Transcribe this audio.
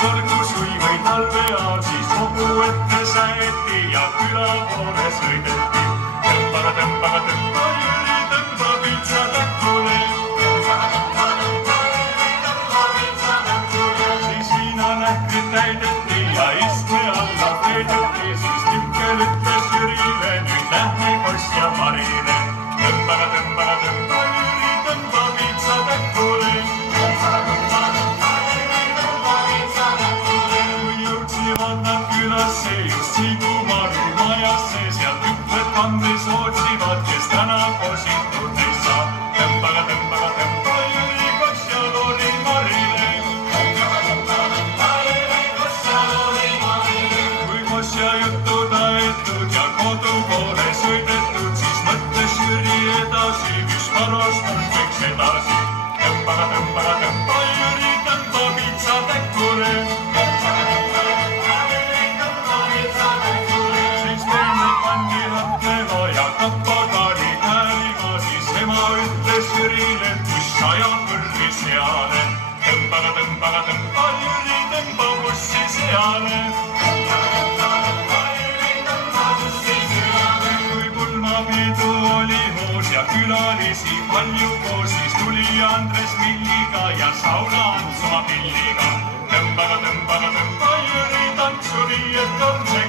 olgu suvi või talveaar, siis kogu ette säeti ja küla poole sõideti. Tõmbaga, tõmbaga, tõmba Jüri, tõmba pitsa täkkule. Siis viinanähkrid täideti ja istme alla peideti, siis tükkel ütles Jürile, nüüd lähme Kostja Marile. Tõmbaga, tõmbaga, tõmba Jüri, tõmba pitsa täkkule. Nad külasse just Siigu Mari majasse, seal tükkled kandis ootsivad, kes täna kositud ei saa. Tõmbaga, tõmbaga, tõmba Jüri Kostja Lori Marile. Kui Kostja juttu taetud ja kodu poole sõidetud, siis mõtles Jüri edasi, mis varos mõtteks edasi. Tõmbaga, tõmbaga, tõmba Jüri, tõmba pitsa täkkule. Kappakaari kääriga, siis ema ütles Jürile, kus ajab kõrvi seale. Tõmbaga, tõmbaga, tõmba Jüri, tõmba bussi seale. Kui pulmapidu oli hoos ja külalisi palju koos, siis tuli Andres Milliga ja Saula Ants oma pilliga. Tõmbaga, tõmba Jüri, tantsuriied kordse